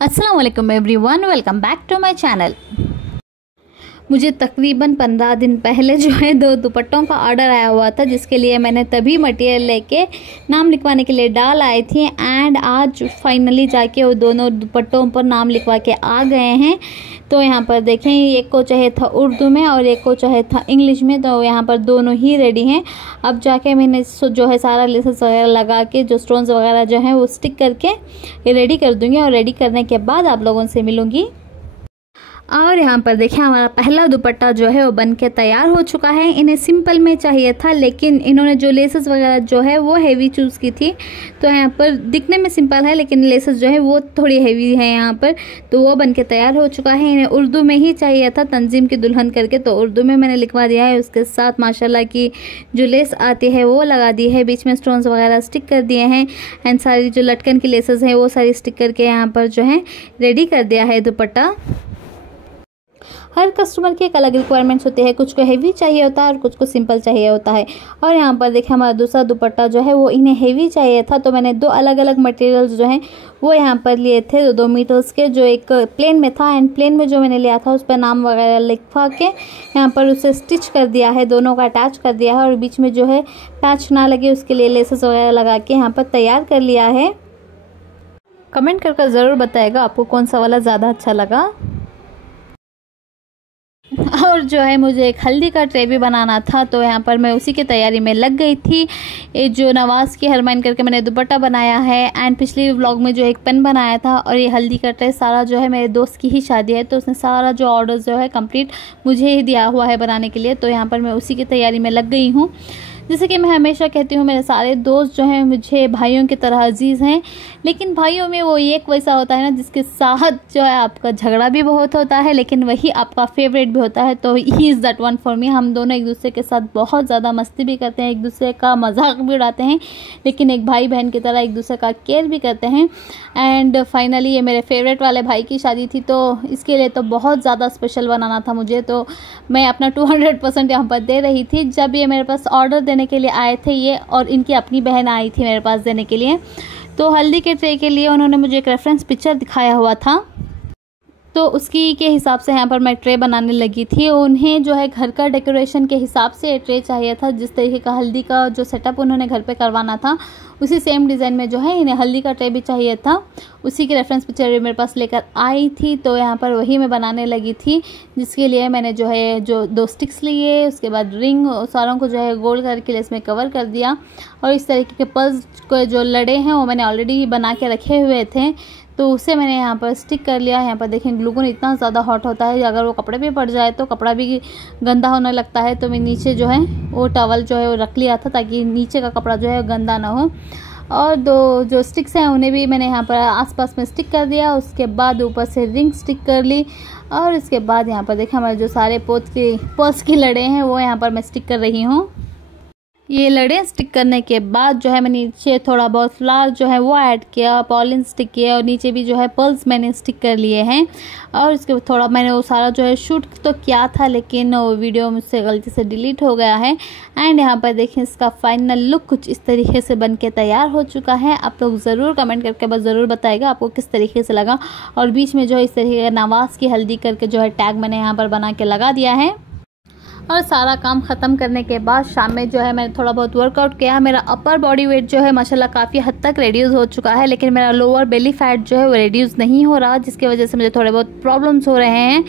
अस्सलाम वालेकुम everyone, welcome back to my channel. मुझे तकरीबन 15 दिन पहले जो है 2 दुपट्टों का ऑर्डर आया हुआ था, जिसके लिए मैंने तभी मटेरियल लेके नाम लिखवाने के लिए डाल आई थी। एंड आज फाइनली जाके वो दोनों दुपट्टों पर नाम लिखवा के आ गए हैं। तो यहाँ पर देखें, एक को चाहे था उर्दू में और एक को चाहे था इंग्लिश में, तो यहाँ पर दोनों ही रेडी हैं। अब जाके मैंने जो है सारा लेसेस वगैरह लगा के जो स्टोन्स वगैरह जो हैं वो स्टिक करके ये रेडी कर दूँगी और रेडी करने के बाद आप लोगों से मिलूँगी। और यहाँ पर देखिए, हमारा पहला दुपट्टा जो है वो बन के तैयार हो चुका है। इन्हें सिंपल में चाहिए था, लेकिन इन्होंने जो लेसेस वगैरह जो है वो हेवी चूज़ की थी। तो यहाँ पर दिखने में सिंपल है, लेकिन लेसेस जो है वो थोड़ी हेवी है यहाँ पर, तो वो बन के तैयार हो चुका है। इन्हें उर्दू में ही चाहिए था, तंजीम की दुल्हन करके, तो उर्दू में मैंने लिखवा दिया है। उसके साथ माशाल्लाह की जो लेस आती है वो लगा दी है, बीच में स्टोन्स वगैरह स्टिक कर दिए हैं। एंड सारी जो लटकन की लेसेस हैं वो सारी स्टिक करके यहाँ पर जो है रेडी कर दिया है दुपट्टा। हर कस्टमर की एक अलग रिक्वायरमेंट्स होती है, कुछ को हेवी चाहिए होता है और कुछ को सिंपल चाहिए होता है। और यहाँ पर देखिए, हमारा दूसरा दुपट्टा जो है वो इन्हें हेवी चाहिए था, तो मैंने 2 अलग अलग मटेरियल्स जो हैं वो यहाँ पर लिए थे 2 मीटर्स के। जो एक प्लेन में था एंड प्लेन में जो मैंने लिया था उस पर नाम वगैरह लिखवा के यहाँ पर उसे स्टिच कर दिया है, दोनों का अटैच कर दिया है। और बीच में जो है पैच ना लगे उसके लिए लेसेस वगैरह लगा के यहाँ पर तैयार कर लिया है। कमेंट कर ज़रूर बताएगा आपको कौन सा वाला ज़्यादा अच्छा लगा। और जो है मुझे एक हल्दी का ट्रे भी बनाना था, तो यहाँ पर मैं उसी की तैयारी में लग गई थी। ये जो नवाज़ की हरमाइन करके मैंने दुपट्टा बनाया है एंड पिछले व्लॉग में जो एक पेन बनाया था, और ये हल्दी का ट्रे सारा जो है मेरे दोस्त की ही शादी है, तो उसने सारा जो ऑर्डर जो है कंप्लीट मुझे ही दिया हुआ है बनाने के लिए। तो यहाँ पर मैं उसी की तैयारी में लग गई हूँ। जैसे कि मैं हमेशा कहती हूँ, मेरे सारे दोस्त जो हैं मुझे भाइयों की तरह अजीज़ हैं, लेकिन भाइयों में वो एक वैसा होता है ना जिसके साथ जो है आपका झगड़ा भी बहुत होता है, लेकिन वही आपका फेवरेट भी होता है। तो he is that one for me. हम दोनों एक दूसरे के साथ बहुत ज़्यादा मस्ती भी करते हैं, एक दूसरे का मजाक भी उड़ाते हैं, लेकिन एक भाई बहन की तरह एक दूसरे का केयर भी करते हैं। एंड फाइनली ये मेरे फेवरेट वाले भाई की शादी थी, तो इसके लिए तो बहुत ज़्यादा स्पेशल बनाना था मुझे, तो मैं अपना 200% यहाँ पर दे रही थी। जब ये मेरे पास ऑर्डर देने के लिए आए थे ये, और इनकी अपनी बहन आई थी मेरे पास देने के लिए, तो हल्दी के ट्रे के लिए उन्होंने मुझे एक रेफरेंस पिक्चर दिखाया हुआ था, तो उसकी के हिसाब से यहाँ पर मैं ट्रे बनाने लगी थी। उन्हें जो है घर का डेकोरेशन के हिसाब से ट्रे चाहिए था, जिस तरीके का हल्दी का जो सेटअप उन्होंने घर पे करवाना था उसी सेम डिज़ाइन में जो है इन्हें हल्दी का ट्रे भी चाहिए था। उसी की रेफरेंस पिक्चर भी मेरे पास लेकर आई थी, तो यहाँ पर वही मैं बनाने लगी थी, जिसके लिए मैंने जो है 2 स्टिक्स लिए, उसके बाद रिंग सारों को जो है गोल करके लेस में कवर कर दिया। और इस तरीके के पर्ल्स को जो लड़े हैं वो मैंने ऑलरेडी बना के रखे हुए थे, तो उसे मैंने यहाँ पर स्टिक कर लिया। यहाँ पर देखें, ग्लूगन इतना ज़्यादा हॉट होता है, अगर वो कपड़े पे पड़ जाए तो कपड़ा भी गंदा होने लगता है। तो मैं नीचे जो है वो टॉवल जो है वो रख लिया था, ताकि नीचे का कपड़ा जो है गंदा ना हो। और 2 जो स्टिक्स हैं उन्हें भी मैंने यहाँ पर आसपास में स्टिक कर दिया। उसके बाद ऊपर से रिंग स्टिक कर ली, और इसके बाद यहाँ पर देखें हमारे जो सारे पर्स की लड़े हैं वो यहाँ पर मैं स्टिक कर रही हूँ। ये लड़े स्टिक करने के बाद जो है मैं नीचे थोड़ा बहुत फ्लावर जो है वो ऐड किया, पॉलिन स्टिक किया, और नीचे भी जो है पर्ल्स मैंने स्टिक कर लिए हैं। और इसके थोड़ा मैंने वो सारा जो है शूट तो किया था, लेकिन वो वीडियो मुझसे गलती से डिलीट हो गया है। एंड यहाँ पर देखें, इसका फाइनल लुक कुछ इस तरीके से बन के तैयार हो चुका है। आप लोग ज़रूर कमेंट करके बस ज़रूर बताइएगा आपको किस तरीके से लगा। और बीच में जो है इस तरीके का नवाज़ की हल्दी करके जो है टैग मैंने यहाँ पर बना के लगा दिया है। और सारा काम ख़त्म करने के बाद शाम में जो है मैंने थोड़ा बहुत वर्कआउट किया। मेरा अपर बॉडी वेट जो है माशाल्लाह काफ़ी हद तक रिड्यूस हो चुका है, लेकिन मेरा लोअर बेली फैट जो है वो रिड्यूस नहीं हो रहा, जिसकी वजह से मुझे थोड़े बहुत प्रॉब्लम्स हो रहे हैं।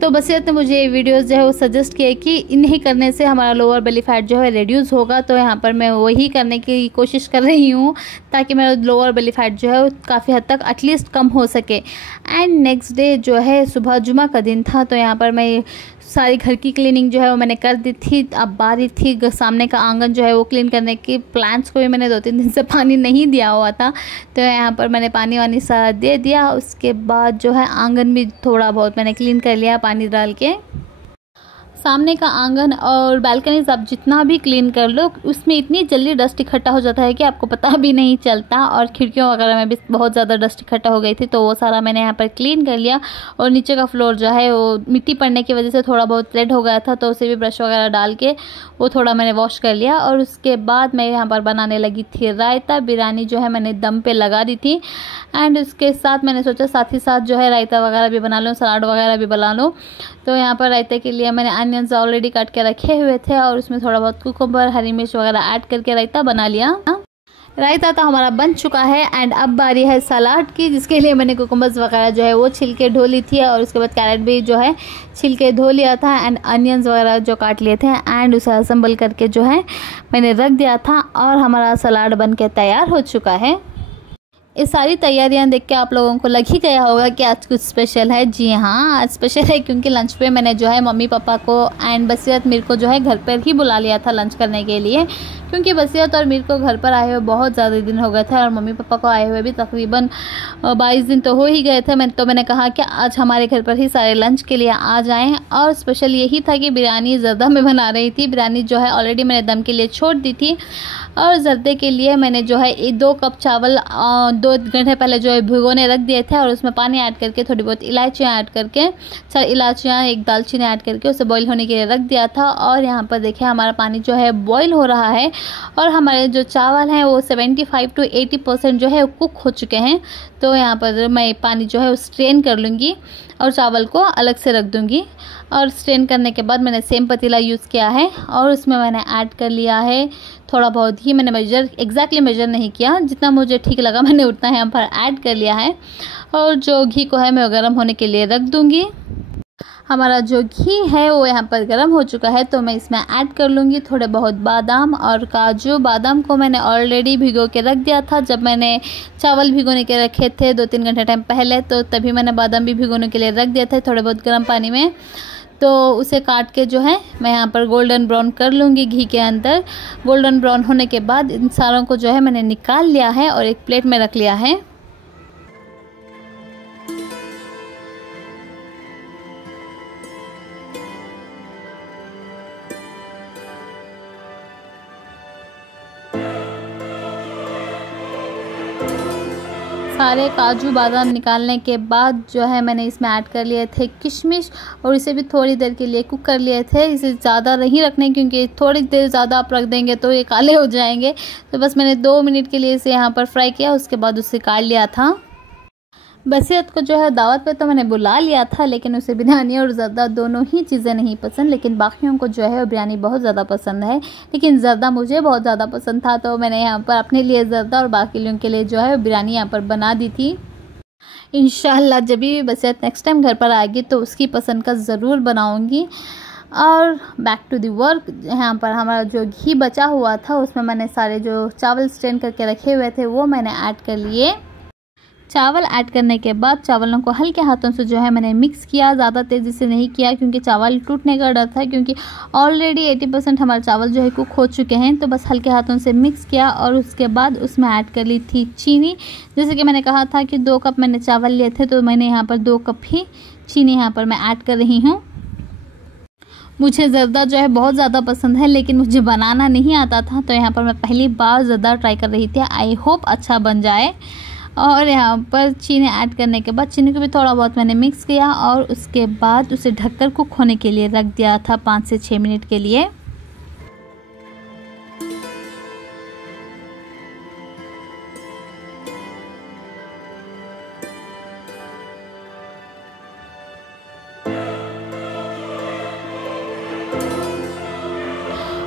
तो बसीरत ने मुझे ये वीडियोस जो है वो सजेस्ट किए कि इन्हीं करने से हमारा लोअर बेली फैट जो है रिड्यूस होगा। तो यहाँ पर मैं वही करने की कोशिश कर रही हूँ, ताकि मेरा लोअर बेली फैट जो है वो काफ़ी हद तक एटलीस्ट कम हो सके। एंड नेक्स्ट डे जो है सुबह जुमा का दिन था, तो यहाँ पर मैं सारी घर की क्लीनिंग जो है वो मैंने कर दी थी। अब बारी थी सामने का आंगन जो है वो क्लीन करने की। प्लांट्स को भी मैंने 2-3 दिन से पानी नहीं दिया हुआ था, तो यहाँ पर मैंने पानी वानी सारा दे दिया। उसके बाद जो है आंगन भी थोड़ा बहुत मैंने क्लीन कर लिया पानी डाल के। सामने का आंगन और बालकनी आप जितना भी क्लीन कर लो, उसमें इतनी जल्दी डस्ट इकट्ठा हो जाता है कि आपको पता भी नहीं चलता। और खिड़कियों वगैरह में भी बहुत ज़्यादा डस्ट इकट्ठा हो गई थी, तो वो सारा मैंने यहाँ पर क्लीन कर लिया। और नीचे का फ्लोर जो है वो मिट्टी पड़ने की वजह से थोड़ा बहुत रेड हो गया था, तो उसे भी ब्रश वगैरह डाल के वो थोड़ा मैंने वॉश कर लिया। और उसके बाद मैं यहाँ पर बनाने लगी थी रायता। बिरयानी जो है मैंने दम पे लगा दी थी, एंड उसके साथ मैंने सोचा साथ ही साथ जो है रायता वगैरह भी बना लूँ, सलाद वगैरह भी बना लूँ। तो यहाँ पर रायते के लिए मैंने अनियंस ऑलरेडी काट के रखे हुए थे और उसमें थोड़ा बहुत कुकुम्बर, हरी मिर्च वगैरह ऐड करके रायता बना लिया। रायता तो हमारा बन चुका है, एंड अब बारी है सलाद की, जिसके लिए मैंने कुकुम्बर्स वगैरह जो है वो छिलके धो ली थी, और उसके बाद कैरेट भी जो है छिलके धो लिया था, एंड अनियंस वगैरह जो काट लिए थे, एंड उसे असेंबल करके जो है मैंने रख दिया था। और हमारा सलाद बन के तैयार हो चुका है। ये सारी तैयारियां देख के आप लोगों को लग ही गया होगा कि आज कुछ स्पेशल है। जी हाँ, आज स्पेशल है, क्योंकि लंच पे मैंने जो है मम्मी पापा को एंड बसीरत मीर को जो है घर पर ही बुला लिया था लंच करने के लिए, क्योंकि बसीरत और मीर को घर पर आए हुए बहुत ज़्यादा दिन हो गए थे, और मम्मी पापा को आए हुए भी तकरीबन 22 दिन तो हो ही गए थे। मैंने कहा कि आज हमारे घर पर ही सारे लंच के लिए आ जाएं। और स्पेशल यही था कि बिरयानी ज़र्दा में बना रही थी। बिरयानी जो है ऑलरेडी मैंने दम के लिए छोड़ दी थी, और ज़र्दे के लिए मैंने जो है 2 कप चावल 2 घंटे पहले जो है भिगोने रख दिए थे, और उसमें पानी ऐड करके थोड़ी बहुत इलायचियाँ ऐड करके 4 इलायचियाँ 1 दालचीनी ऐड करके उसे बॉईल होने के लिए रख दिया था। और यहाँ पर देखिए हमारा पानी जो है बॉईल हो रहा है, और हमारे जो चावल हैं वो 75 to 80% जो है कुक हो चुके हैं। तो यहाँ पर मैं पानी जो है वो स्ट्रेन कर लूँगी और चावल को अलग से रख दूँगी। और स्ट्रेन करने के बाद मैंने सेम पतीला यूज़ किया है, और उसमें मैंने ऐड कर लिया है थोड़ा बहुत ही, मैंने एग्जैक्टली मेजर नहीं किया, जितना मुझे ठीक लगा मैंने उतना यहाँ पर ऐड कर लिया है। और जो घी को है मैं गर्म होने के लिए रख दूँगी। हमारा जो घी है वो यहाँ पर गर्म हो चुका है, तो मैं इसमें ऐड कर लूँगी थोड़े बहुत बादाम और काजू। बादाम को मैंने ऑलरेडी भिगो के रख दिया था, जब मैंने चावल भिगोने के रखे थे 2-3 घंटे टाइम पहले, तो तभी मैंने बादाम भी भिगोने के लिए रख दिया था थोड़े बहुत गर्म पानी में। तो उसे काट के जो है मैं यहाँ पर गोल्डन ब्राउन कर लूँगी घी के अंदर। गोल्डन ब्राउन होने के बाद इन सारों को जो है मैंने निकाल लिया है और एक प्लेट में रख लिया है। सारे काजू बादाम निकालने के बाद जो है मैंने इसमें ऐड कर लिए थे किशमिश, और इसे भी थोड़ी देर के लिए कुक कर लिए थे। इसे ज़्यादा नहीं रखने, क्योंकि थोड़ी देर ज़्यादा आप रख देंगे तो ये काले हो जाएंगे। तो बस मैंने 2 मिनट के लिए इसे यहाँ पर फ्राई किया, उसके बाद उसे काट लिया था। बसीरत को जो है दावत पे तो मैंने बुला लिया था, लेकिन उसे बिरयानी और ज़र्दा दोनों ही चीज़ें नहीं पसंद, लेकिन बाकियों को जो है बिरयानी बहुत ज़्यादा पसंद है। लेकिन ज़र्दा मुझे बहुत ज़्यादा पसंद था, तो मैंने यहाँ पर अपने लिए ज़र्दा और बाकी लोगों के लिए जो है बिरयानी यहाँ पर बना दी थी। इंशाल्लाह जब भी बसीरत नेक्स्ट टाइम घर पर आएगी तो उसकी पसंद का ज़रूर बनाऊँगी। और बैक टू दी वर्क, यहाँ पर हमारा जो घी बचा हुआ था उसमें मैंने सारे जो चावल स्ट्रेन करके रखे हुए थे वो मैंने ऐड कर लिए। चावल ऐड करने के बाद चावलों को हल्के हाथों से जो है मैंने मिक्स किया, ज़्यादा तेज़ी से नहीं किया क्योंकि चावल टूटने का डर था, क्योंकि ऑलरेडी 80% हमारे चावल जो है कुक हो चुके हैं। तो बस हल्के हाथों से मिक्स किया, और उसके बाद उसमें ऐड कर ली थी चीनी। जैसे कि मैंने कहा था कि 2 कप मैंने चावल लिए थे, तो मैंने यहाँ पर 2 कप ही चीनी यहाँ पर मैं ऐड कर रही हूँ। मुझे ज़र्दा जो है बहुत ज़्यादा पसंद है, लेकिन मुझे बनाना नहीं आता था, तो यहाँ पर मैं पहली बार ज़र्दा ट्राई कर रही थी। आई होप अच्छा बन जाए। और यहाँ पर चीनी ऐड करने के बाद चीनी को भी थोड़ा बहुत मैंने मिक्स किया, और उसके बाद उसे ढककर कुक होने के लिए रख दिया था 5 से 6 मिनट के लिए।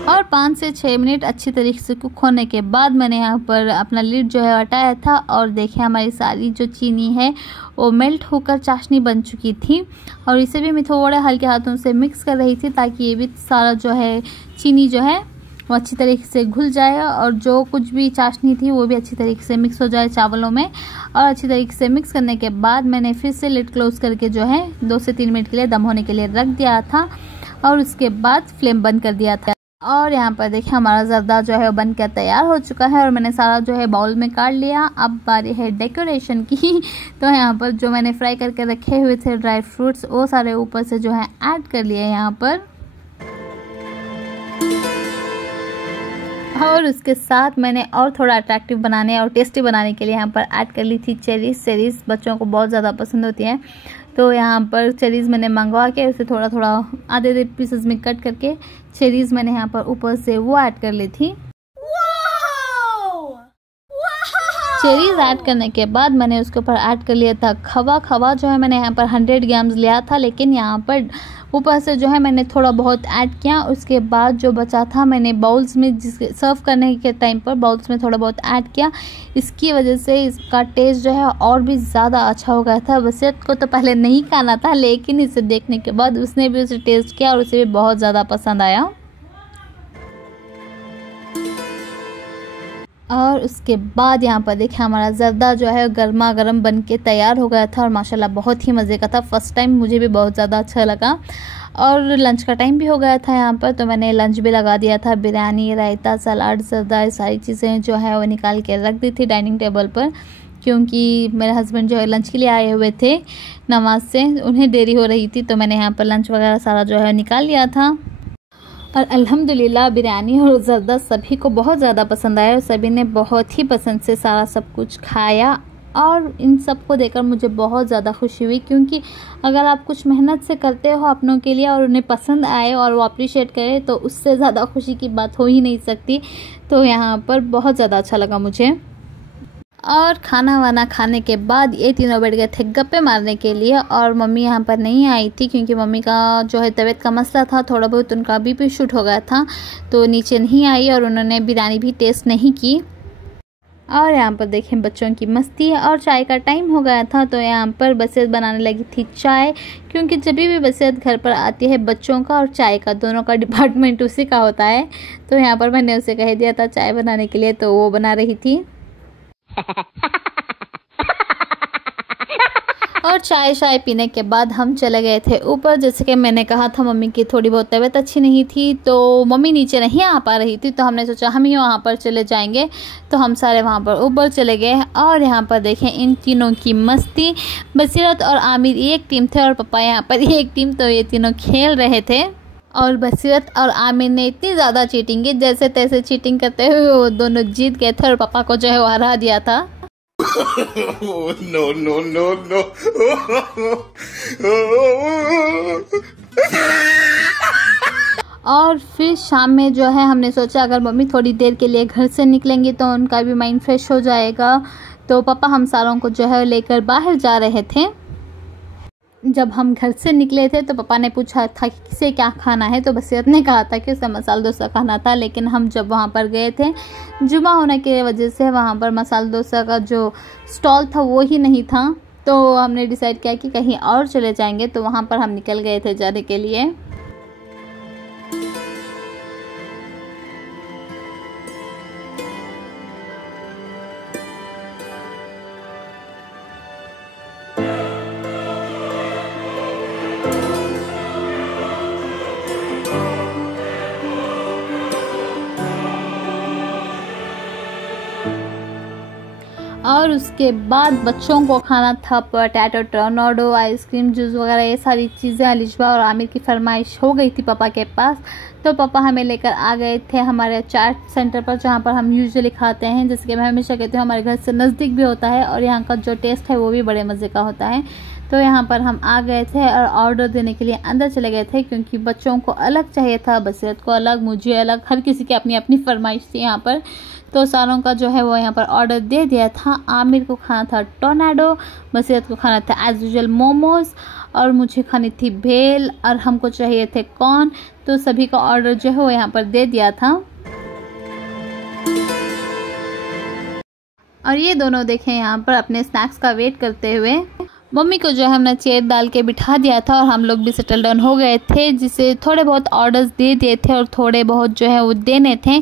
और 5 से 6 मिनट अच्छी तरीके से कुक होने के बाद मैंने यहाँ पर अपना लिड जो है हटाया था, और देखिए हमारी सारी जो चीनी है वो मेल्ट होकर चाशनी बन चुकी थी। और इसे भी मैं थोड़े हल्के हाथों से मिक्स कर रही थी, ताकि ये भी सारा जो है चीनी जो है वो अच्छी तरीके से घुल जाए, और जो कुछ भी चाशनी थी वो भी अच्छी तरीके से मिक्स हो जाए चावलों में। और अच्छी तरीके से मिक्स करने के बाद मैंने फिर से लिड क्लोज करके जो है 2 से 3 मिनट के लिए दम होने के लिए रख दिया था, और उसके बाद फ्लेम बंद कर दिया था। और यहाँ पर देखिए हमारा ज़र्दा जो है बन कर तैयार हो चुका है, और मैंने सारा जो है बाउल में काट लिया। अब बारी है डेकोरेशन की। तो यहाँ पर जो मैंने फ्राई करके रखे हुए थे ड्राई फ्रूट्स, वो सारे ऊपर से जो है ऐड कर लिए यहाँ पर। और उसके साथ मैंने और थोड़ा अट्रैक्टिव बनाने और टेस्टी बनाने के लिए यहाँ पर ऐड कर ली थी चेरीज़। बच्चों को बहुत ज़्यादा पसंद होती है, तो यहाँ पर चेरीज़ मैंने मंगवा के उसे थोड़ा थोड़ा आधे पीसेस में कट करके चेरीज़ मैंने यहाँ पर ऊपर से वो ऐड कर ली थी। चेरीज़ ऐड करने के बाद मैंने उसके ऊपर ऐड कर लिया था खवा जो है मैंने यहाँ पर 100 ग्राम्स लिया था, लेकिन यहाँ पर ऊपर से जो है मैंने थोड़ा बहुत ऐड किया। उसके बाद जो बचा था मैंने बाउल्स में सर्व करने के टाइम पर बाउल्स में थोड़ा बहुत ऐड किया। इसकी वजह से इसका टेस्ट जो है और भी ज़्यादा अच्छा हो गया था। बसीरत को तो पहले नहीं खाना था, लेकिन इसे देखने के बाद उसने भी उसे टेस्ट किया और उसे भी बहुत ज़्यादा पसंद आया। और उसके बाद यहाँ पर देखिए हमारा ज़र्दा जो है गर्मा गर्म बन के तैयार हो गया था और माशाल्लाह बहुत ही मज़े का था। फ़र्स्ट टाइम मुझे भी बहुत ज़्यादा अच्छा लगा। और लंच का टाइम भी हो गया था यहाँ पर, तो मैंने लंच भी लगा दिया था। बिरयानी, रायता, सलाद, ज़र्दा, सारी चीज़ें जो है वो निकाल के रख दी थी डाइनिंग टेबल पर, क्योंकि मेरे हस्बैंड जो है लंच के लिए आए हुए थे नमाज से, उन्हें देरी हो रही थी, तो मैंने यहाँ पर लंच वगैरह सारा जो है निकाल लिया था। और अल्हम्दुलिल्लाह बिरयानी और ज़र्दा सभी को बहुत ज़्यादा पसंद आया और सभी ने बहुत ही पसंद से सारा सब कुछ खाया। और इन सब को देखकर मुझे बहुत ज़्यादा खुशी हुई, क्योंकि अगर आप कुछ मेहनत से करते हो अपनों के लिए और उन्हें पसंद आए और वो अप्रिशिएट करे, तो उससे ज़्यादा खुशी की बात हो ही नहीं सकती। तो यहाँ पर बहुत ज़्यादा अच्छा लगा मुझे। और खाना वाना खाने के बाद ये तीनों बैठ गए थे गप्पे मारने के लिए। और मम्मी यहाँ पर नहीं आई थी, क्योंकि मम्मी का जो है तबीयत का मसला था, थोड़ा बहुत उनका बीपी शूट हो गया था, तो नीचे नहीं आई और उन्होंने बिरयानी भी टेस्ट नहीं की। और यहाँ पर देखें बच्चों की मस्ती। और चाय का टाइम हो गया था, तो यहाँ पर बसीरत बनाने लगी थी चाय, क्योंकि जब भी बसीरत घर पर आती है बच्चों का और चाय का दोनों का डिपार्टमेंट उसी का होता है। तो यहाँ पर मैंने उसे कह दिया था चाय बनाने के लिए, तो वो बना रही थी। और चाय पीने के बाद हम चले गए थे ऊपर। जैसे कि मैंने कहा था मम्मी की थोड़ी बहुत तबीयत अच्छी नहीं थी, तो मम्मी नीचे नहीं आ पा रही थी, तो हमने सोचा हम ही वहाँ पर चले जाएंगे, तो हम सारे वहाँ पर ऊपर चले गए। और यहाँ पर देखें इन तीनों की मस्ती। बसीरत और आमिर एक टीम थे और पापा यहाँ पर एक टीम, तो ये तीनों खेल रहे थे। और बसीरत और आमिर ने इतनी ज़्यादा चीटिंग की, जैसे तैसे चीटिंग करते हुए वो दोनों जीत गए थे और पापा को जो है वो हरा दिया था। No, no, no, no. और फिर शाम में जो है हमने सोचा अगर मम्मी थोड़ी देर के लिए घर से निकलेंगी तो उनका भी माइंड फ्रेश हो जाएगा। तो पापा हम सारों को जो है लेकर बाहर जा रहे थे। जब हम घर से निकले थे तो पापा ने पूछा था कि किसे क्या खाना है, तो बसीरत ने कहा था कि उसे मसाला डोसा खाना था। लेकिन हम जब वहाँ पर गए थे, जुमा होने की वजह से वहाँ पर मसाला डोसा का जो स्टॉल था वो ही नहीं था, तो हमने डिसाइड किया कि कहीं और चले जाएंगे। तो वहाँ पर हम निकल गए थे जाने के लिए। और उसके बाद बच्चों को खाना था पोटैटो टर्नाडो, आइसक्रीम, जूस वगैरह, ये सारी चीज़ें अलिशबा और आमिर की फरमाइश हो गई थी पापा के पास। तो पापा हमें लेकर आ गए थे हमारे चाट सेंटर पर, जहाँ पर हम यूजुअली खाते हैं। जैसे कि मैं हमेशा कहती हूँ हमारे घर से नज़दीक भी होता है और यहाँ का जो टेस्ट है वो भी बड़े मज़े का होता है। तो यहाँ पर हम आ गए थे और ऑर्डर देने के लिए अंदर चले गए थे, क्योंकि बच्चों को अलग चाहिए था, बसीरत को अलग, मुझे अलग, हर किसी की अपनी अपनी फरमाइश थी यहाँ पर। तो सारों का जो है वो यहाँ पर ऑर्डर दे दिया था। आमिर को खाना था टोर्नाडो, बसीरत को खाना था एज यूजुअल मोमोज, और मुझे खानी थी भेल, और हमको चाहिए थे कॉर्न। तो सभी का ऑर्डर जो है वो यहाँ पर दे दिया था। और ये दोनों देखें यहाँ पर अपने स्नैक्स का वेट करते हुए। मम्मी को जो है हमने चेयर डाल के बिठा दिया था और हम लोग भी सेटल डाउन हो गए थे, जिसे थोड़े बहुत ऑर्डर्स दे दिए थे और थोड़े बहुत जो है वो देने थे।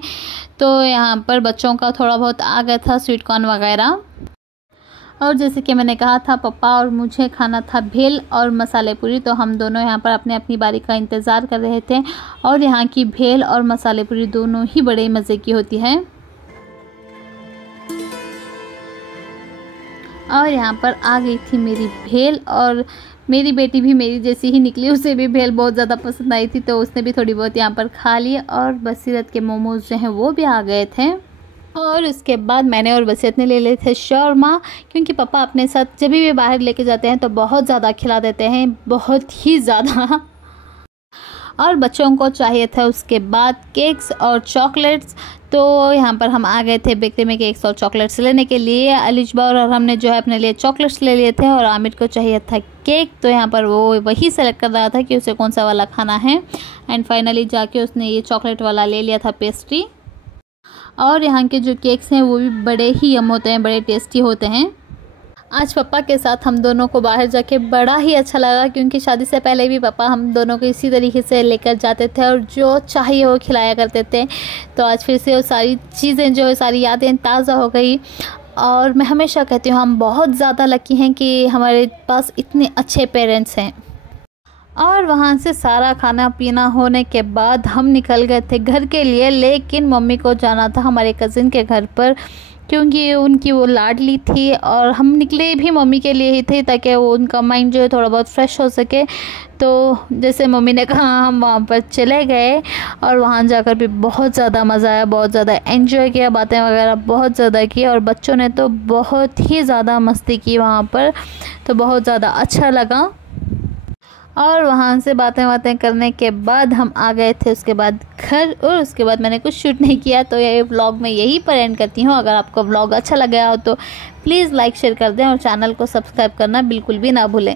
तो यहाँ पर बच्चों का थोड़ा बहुत आ गया था स्वीट कॉर्न वगैरह। और जैसे कि मैंने कहा था पापा और मुझे खाना था भेल और मसाले पूरी, तो हम दोनों यहाँ पर अपने अपनी बारी का इंतज़ार कर रहे थे। और यहाँ की भेल और मसाले पूरी दोनों ही बड़े मज़े की होती है। और यहाँ पर आ गई थी मेरी भेल, और मेरी बेटी भी मेरी जैसी ही निकली, उसे भी भेल बहुत ज़्यादा पसंद आई थी, तो उसने भी थोड़ी बहुत यहाँ पर खा ली। और बसीरत के मोमोज़ जो हैं वो भी आ गए थे। और उसके बाद मैंने और बसीरत ने ले लिए थे शौरमा, क्योंकि पापा अपने साथ जब भी बाहर लेके जाते हैं तो बहुत ज़्यादा खिला देते हैं, बहुत ही ज़्यादा। और बच्चों को चाहिए था उसके बाद केक्स और चॉकलेट्स, तो यहाँ पर हम आ गए थे बेकरी में केक्स और चॉकलेट्स लेने के लिए। अलिशबा और हमने जो है अपने लिए चॉकलेट्स ले लिए थे, और आमिर को चाहिए था केक, तो यहाँ पर वो वही सेलेक्ट कर रहा था कि उसे कौन सा वाला खाना है। एंड फाइनली जाके उसने ये चॉकलेट वाला ले लिया था पेस्ट्री। और यहाँ के जो केक्स हैं वो भी बड़े ही यम होते हैं, बड़े टेस्टी होते हैं। आज पापा के साथ हम दोनों को बाहर जाके बड़ा ही अच्छा लगा, क्योंकि शादी से पहले भी पापा हम दोनों को इसी तरीके से लेकर जाते थे और जो चाहिए वो खिलाया करते थे। तो आज फिर से वो सारी चीज़ें जो है, सारी यादें ताज़ा हो गई। और मैं हमेशा कहती हूँ हम बहुत ज़्यादा लकी हैं कि हमारे पास इतने अच्छे पेरेंट्स हैं। और वहाँ से सारा खाना पीना होने के बाद हम निकल गए थे घर के लिए, लेकिन मम्मी को जाना था हमारे कज़िन के घर पर, क्योंकि उनकी वो लाडली थी। और हम निकले भी मम्मी के लिए ही थे, ताकि वो उनका माइंड जो है थोड़ा बहुत फ्रेश हो सके। तो जैसे मम्मी ने कहा हम वहाँ पर चले गए, और वहाँ जाकर भी बहुत ज़्यादा मज़ा आया, बहुत ज़्यादा एंजॉय किया, बातें वगैरह बहुत ज़्यादा की, और बच्चों ने तो बहुत ही ज़्यादा मस्ती की वहाँ पर, तो बहुत ज़्यादा अच्छा लगा। और वहाँ से बातें करने के बाद हम आ गए थे उसके बाद घर, और उसके बाद मैंने कुछ शूट नहीं किया। तो ये व्लॉग मैं यहीं पर एंड करती हूँ। अगर आपको व्लॉग अच्छा लगा हो तो प्लीज़ लाइक शेयर कर दें, और चैनल को सब्सक्राइब करना बिल्कुल भी ना भूलें।